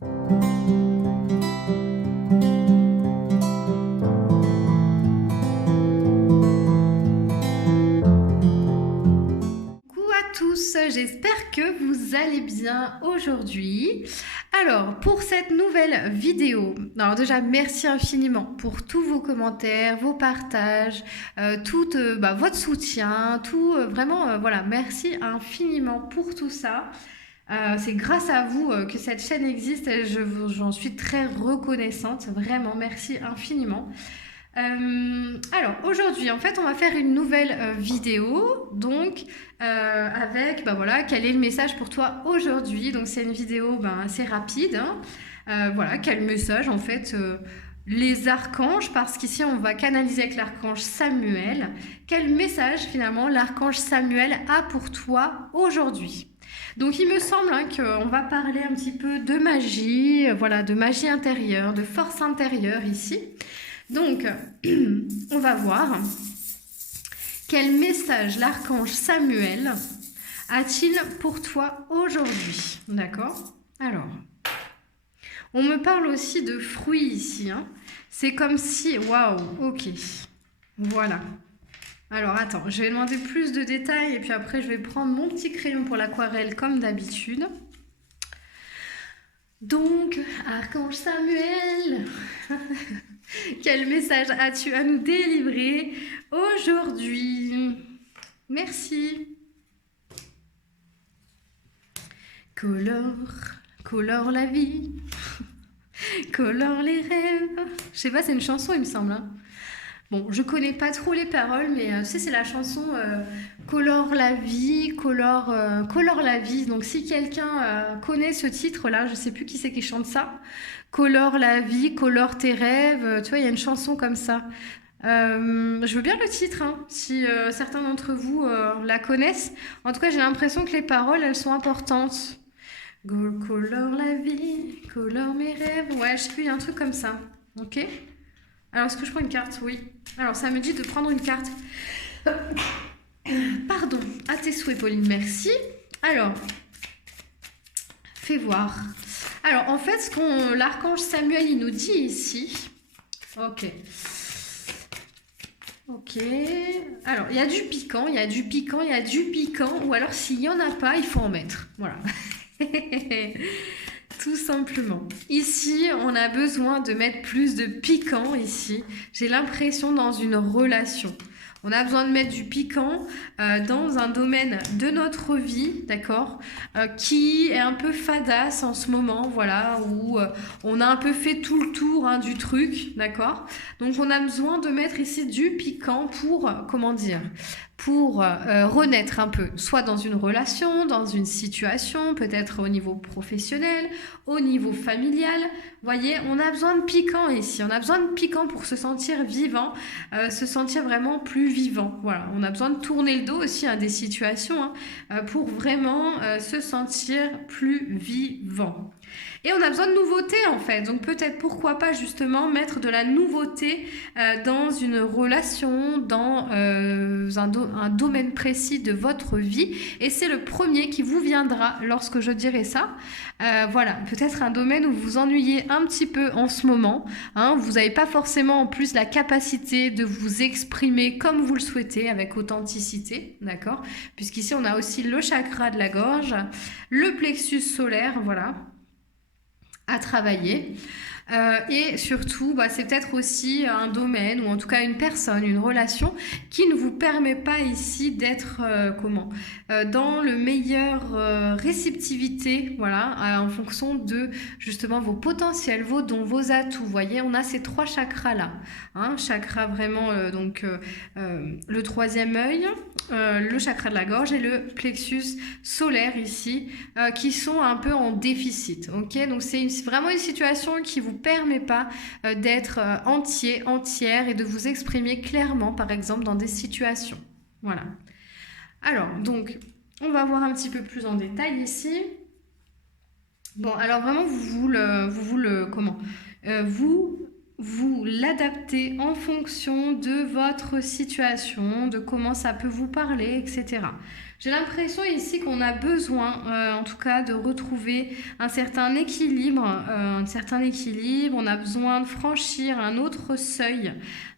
Coucou à tous, j'espère que vous allez bien aujourd'hui. Alors, pour cette nouvelle vidéo, alors déjà merci infiniment pour tous vos commentaires, vos partages, votre soutien, voilà, merci infiniment pour tout ça. C'est grâce à vous que cette chaîne existe et j'en suis très reconnaissante, vraiment merci infiniment. Alors aujourd'hui en fait on va faire une nouvelle vidéo donc avec voilà quel est le message pour toi aujourd'hui. Donc c'est une vidéo assez rapide hein. Voilà quel message en fait les archanges, parce qu'ici on va canaliser avec l'archange Samuel, quel message finalement l'archange Samuel a pour toi aujourd'hui. Donc il me semble hein, qu'on va parler un petit peu de magie, voilà, de magie intérieure, de force intérieure ici. Donc, on va voir quel message l'archange Samuel a-t-il pour toi aujourd'hui. D'accord? Alors, on me parle aussi de fruits ici. Hein. C'est comme si... Waouh, ok. Voilà. Alors, attends, je vais demander plus de détails et puis après, je vais prendre mon petit crayon pour l'aquarelle comme d'habitude. Donc, archange Samuel, quel message as-tu à nous délivrer aujourd'hui? Merci. Colore la vie, colore les rêves. Je sais pas, c'est une chanson, il me semble. Hein. Bon, je connais pas trop les paroles, mais tu sais, c'est la chanson Colore la vie, colore la vie. Donc, si quelqu'un connaît ce titre-là, je sais plus qui c'est qui chante ça. Colore la vie, colore tes rêves. Tu vois, il y a une chanson comme ça. Je veux bien le titre, hein, si certains d'entre vous la connaissent. En tout cas, j'ai l'impression que les paroles, elles sont importantes. Colore la vie, colore mes rêves. Ouais, je sais plus, il y a un truc comme ça. Ok ? Alors, est-ce que je prends une carte? Oui. Alors, ça me dit de prendre une carte. Pardon. À tes souhaits, Pauline. Merci. Alors, fais voir. Alors, en fait, l'archange Samuel, il nous dit ici... Ok. Ok. Alors, il y a du piquant, il y a du piquant, il y a du piquant. Ou alors, s'il n'y en a pas, il faut en mettre. Voilà. Tout simplement. Ici, on a besoin de mettre plus de piquant ici. J'ai l'impression dans une relation. On a besoin de mettre du piquant dans un domaine de notre vie, d'accord, qui est un peu fadasse en ce moment, voilà, où on a un peu fait tout le tour hein, du truc, d'accord. Donc on a besoin de mettre ici du piquant pour, comment dire, pour renaître un peu, soit dans une relation, dans une situation, peut-être au niveau professionnel, au niveau familial. Vous voyez, on a besoin de piquant ici, on a besoin de piquant pour se sentir vivant, se sentir vraiment plus vivant. Voilà, on a besoin de tourner le dos aussi à des situations hein, pour vraiment se sentir plus vivant. Et on a besoin de nouveauté en fait, donc peut-être pourquoi pas justement mettre de la nouveauté dans une relation, dans un domaine précis de votre vie, et c'est le premier qui vous viendra lorsque je dirai ça. Voilà, peut-être un domaine où vous vous ennuyez un petit peu en ce moment, hein, vous n'avez pas forcément en plus la capacité de vous exprimer comme vous le souhaitez, avec authenticité, d'accord, puisqu'ici on a aussi le chakra de la gorge, le plexus solaire, voilà, à travailler. Et surtout, c'est peut-être aussi un domaine, ou en tout cas une personne, une relation, qui ne vous permet pas ici d'être dans le meilleur réceptivité, voilà, en fonction de justement vos potentiels, vos dons, vos atouts. Vous voyez, on a ces trois chakras-là. Hein, chakra vraiment, le troisième œil, le chakra de la gorge et le plexus solaire ici, qui sont un peu en déficit. Ok, donc c'est vraiment une situation qui vous permet pas d'être entier, entière et de vous exprimer clairement, par exemple, dans des situations. Voilà. Alors, donc, on va voir un petit peu plus en détail ici. Bon, alors vraiment, vous l'adaptez en fonction de votre situation, de comment ça peut vous parler, etc. J'ai l'impression ici qu'on a besoin, en tout cas, de retrouver un certain équilibre, On a besoin de franchir un autre seuil,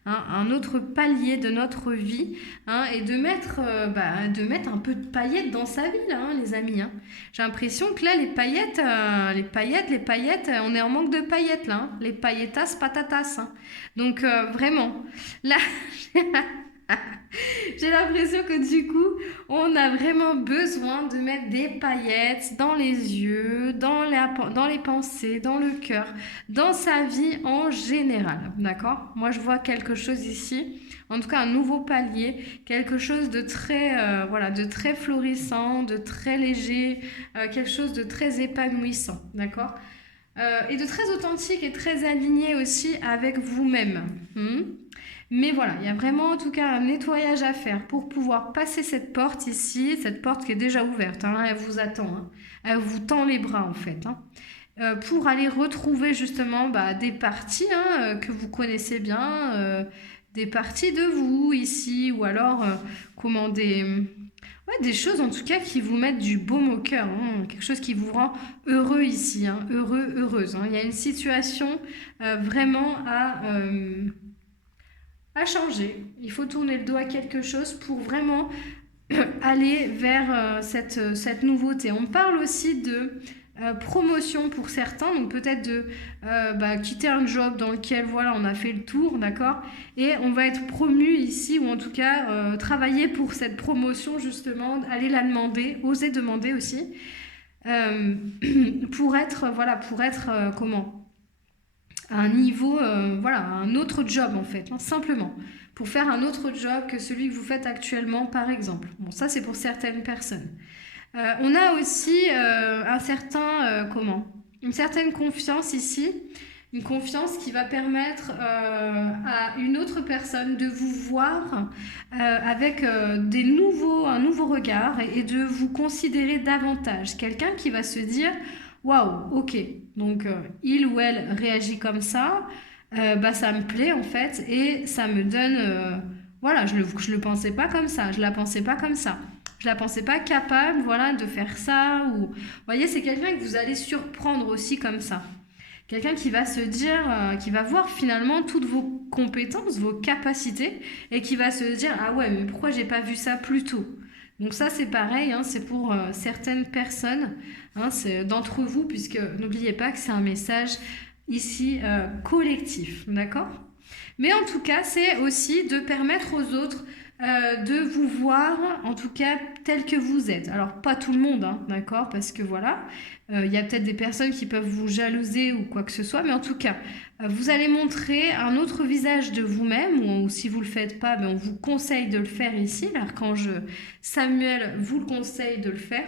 hein, un autre palier de notre vie, hein, et de mettre un peu de paillettes dans sa vie, là, hein, les amis. Hein. J'ai l'impression que là, les paillettes, on est en manque de paillettes, là. Hein. Les pailletas patatas. Hein. Donc, vraiment, là... J'ai l'impression que du coup, on a vraiment besoin de mettre des paillettes dans les yeux, dans les pensées, dans le cœur, dans sa vie en général. D'accord? Moi, je vois quelque chose ici, en tout cas un nouveau palier, quelque chose de très, de très florissant, de très léger, quelque chose de très épanouissant. D'accord? Et de très authentique et très aligné aussi avec vous-même. Mais voilà, il y a vraiment en tout cas un nettoyage à faire pour pouvoir passer cette porte ici, cette porte qui est déjà ouverte, hein, elle vous attend, hein, elle vous tend les bras en fait, hein, pour aller retrouver justement des parties que vous connaissez bien, des parties de vous ici, ou alors des choses en tout cas qui vous mettent du baume au cœur, hein, quelque chose qui vous rend heureux ici, hein, heureux, heureuse. Hein. Il y a une situation vraiment à changer. Il faut tourner le dos à quelque chose pour vraiment aller vers cette nouveauté. On parle aussi de promotion pour certains, donc peut-être de quitter un job dans lequel voilà, on a fait le tour, d'accord, et on va être promu ici, ou en tout cas travailler pour cette promotion justement, aller la demander, oser demander aussi, pour être à un niveau, un autre job en fait, hein, simplement, pour faire un autre job que celui que vous faites actuellement par exemple. Bon, ça c'est pour certaines personnes. On a aussi une certaine confiance ici, une confiance qui va permettre à une autre personne de vous voir avec un nouveau regard et de vous considérer davantage. Quelqu'un qui va se dire waouh, ok, donc il ou elle réagit comme ça, ça me plaît en fait et ça me donne, je le pensais pas comme ça, je la pensais pas comme ça. Je la pensais pas capable, de faire ça. Ou, vous voyez, c'est quelqu'un que vous allez surprendre aussi comme ça. Quelqu'un qui va se dire, qui va voir finalement toutes vos compétences, vos capacités, et qui va se dire, ah ouais, mais pourquoi j'ai pas vu ça plus tôt? Donc ça, c'est pareil, hein, c'est pour certaines personnes, hein, c'est d'entre vous, puisque n'oubliez pas que c'est un message ici collectif, d'accord? Mais en tout cas, c'est aussi de permettre aux autres de vous voir, en tout cas, tel que vous êtes. Alors, pas tout le monde, hein, d'accord? Parce que voilà, y a peut-être des personnes qui peuvent vous jalouser ou quoi que ce soit, mais en tout cas, vous allez montrer un autre visage de vous-même, ou si vous ne le faites pas, on vous conseille de le faire ici. L'archange Samuel vous le conseille de le faire.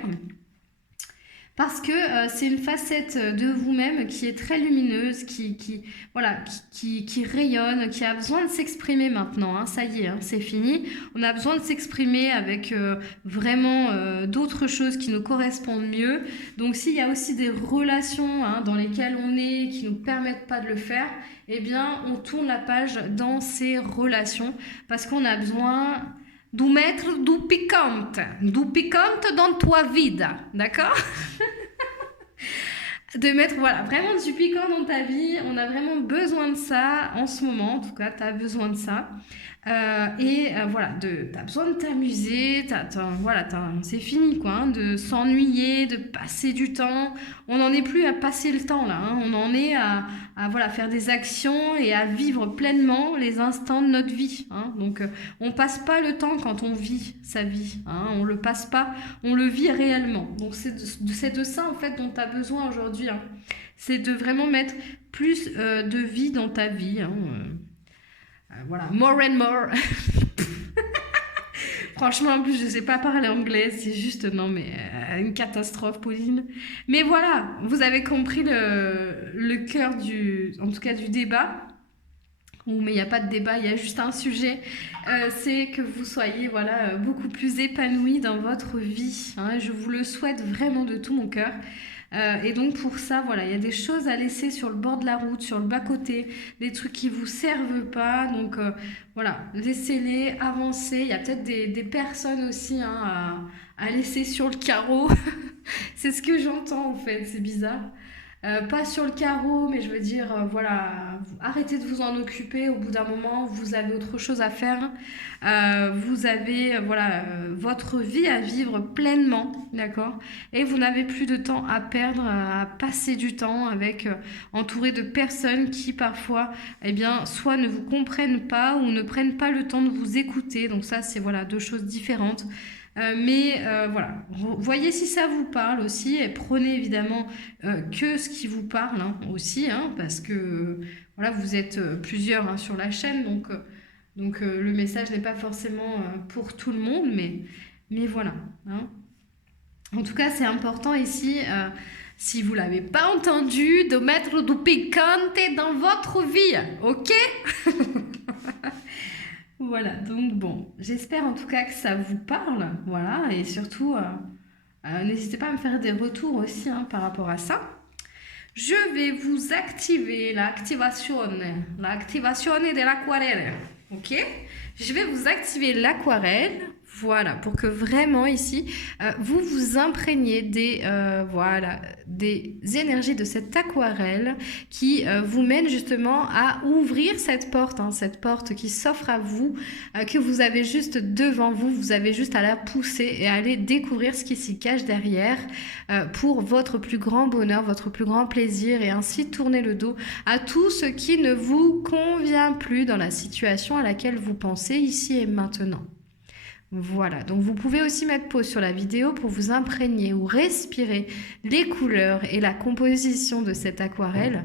Parce que c'est une facette de vous-même qui est très lumineuse, qui rayonne, qui a besoin de s'exprimer maintenant. Hein, ça y est, hein, c'est fini. On a besoin de s'exprimer avec vraiment d'autres choses qui nous correspondent mieux. Donc s'il y a aussi des relations dans lesquelles on est qui ne nous permettent pas de le faire, eh bien on tourne la page dans ces relations parce qu'on a besoin de mettre du picante dans tua vida, d'accord? De mettre vraiment du piquant dans ta vie, on a vraiment besoin de ça en ce moment, en tout cas, tu as besoin de ça. T'as besoin de t'amuser, c'est fini quoi, hein, de s'ennuyer, de passer du temps. On n'en est plus à passer le temps là, hein, on en est à faire des actions et à vivre pleinement les instants de notre vie. Hein. Donc on passe pas le temps quand on vit sa vie, hein, on le passe pas, on le vit réellement. Donc c'est de ça en fait dont tu as besoin aujourd'hui. Hein. C'est de vraiment mettre plus de vie dans ta vie. Hein. More and more. Franchement, en plus, je ne sais pas parler anglais, c'est juste, une catastrophe, Pauline. Mais voilà, vous avez compris le cœur du débat. Mais il n'y a pas de débat, il y a juste un sujet. C'est que vous soyez, beaucoup plus épanouis dans votre vie. Hein, je vous le souhaite vraiment de tout mon cœur. Et donc pour ça, voilà, il y a des choses à laisser sur le bord de la route, sur le bas-côté, des trucs qui vous servent pas. Donc voilà, laissez-les avancer. Il y a peut-être des personnes aussi à laisser sur le carreau. C'est ce que j'entends en fait, c'est bizarre. Pas sur le carreau, mais je veux dire, voilà, arrêtez de vous en occuper. Au bout d'un moment, vous avez autre chose à faire. Vous avez, voilà, votre vie à vivre pleinement, d'accord? Et vous n'avez plus de temps à perdre, à passer du temps avec, entouré de personnes qui parfois, eh bien, soit ne vous comprennent pas ou ne prennent pas le temps de vous écouter. Donc ça, c'est voilà, deux choses différentes. Voilà, voyez si ça vous parle aussi et prenez évidemment que ce qui vous parle aussi, parce que voilà, vous êtes plusieurs sur la chaîne, donc le message n'est pas forcément pour tout le monde, mais voilà. En tout cas, c'est important ici, si vous ne l'avez pas entendu, de mettre du picante dans votre vie, ok? Voilà, donc bon, j'espère en tout cas que ça vous parle, voilà, et surtout, n'hésitez pas à me faire des retours aussi par rapport à ça. Je vais vous activer l'activation de l'aquarelle, ok? Je vais vous activer l'aquarelle, voilà, pour que vraiment ici, vous vous imprégniez des énergies de cette aquarelle qui vous mène justement à ouvrir cette porte qui s'offre à vous, que vous avez juste devant vous, vous avez juste à la pousser et à aller découvrir ce qui s'y cache derrière pour votre plus grand bonheur, votre plus grand plaisir et ainsi tourner le dos à tout ce qui ne vous convient plus dans la situation à laquelle vous pensez ici et maintenant. Voilà, donc vous pouvez aussi mettre pause sur la vidéo pour vous imprégner ou respirer les couleurs et la composition de cette aquarelle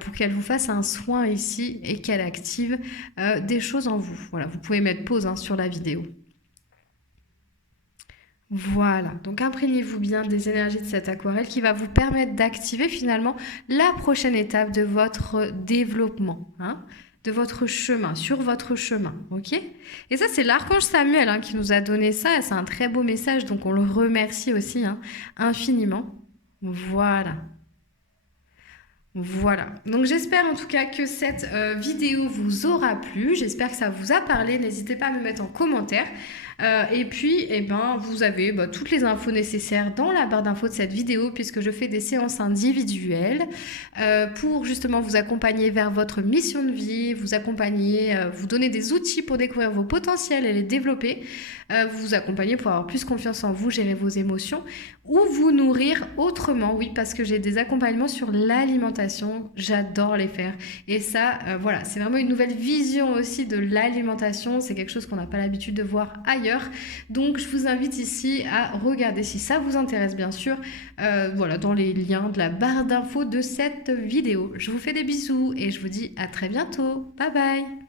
pour qu'elle vous fasse un soin ici et qu'elle active des choses en vous. Voilà, vous pouvez mettre pause sur la vidéo. Voilà, donc imprégnez-vous bien des énergies de cette aquarelle qui va vous permettre d'activer finalement la prochaine étape de votre développement, de votre chemin, sur votre chemin, ok? Et ça, c'est l'archange Samuel qui nous a donné ça, c'est un très beau message, donc on le remercie aussi infiniment. Voilà. Voilà, donc j'espère en tout cas que cette vidéo vous aura plu, j'espère que ça vous a parlé, n'hésitez pas à me mettre en commentaire. Et puis, vous avez toutes les infos nécessaires dans la barre d'infos de cette vidéo puisque je fais des séances individuelles pour justement vous accompagner vers votre mission de vie, vous accompagner, vous donner des outils pour découvrir vos potentiels et les développer, vous accompagner pour avoir plus confiance en vous, gérer vos émotions ou vous nourrir autrement, oui, parce que j'ai des accompagnements sur l'alimentation, j'adore les faire. Et ça, voilà, c'est vraiment une nouvelle vision aussi de l'alimentation, c'est quelque chose qu'on n'a pas l'habitude de voir ailleurs. Donc, je vous invite ici à regarder si ça vous intéresse, bien sûr, voilà, dans les liens de la barre d'infos de cette vidéo. Je vous fais des bisous et je vous dis à très bientôt. Bye bye!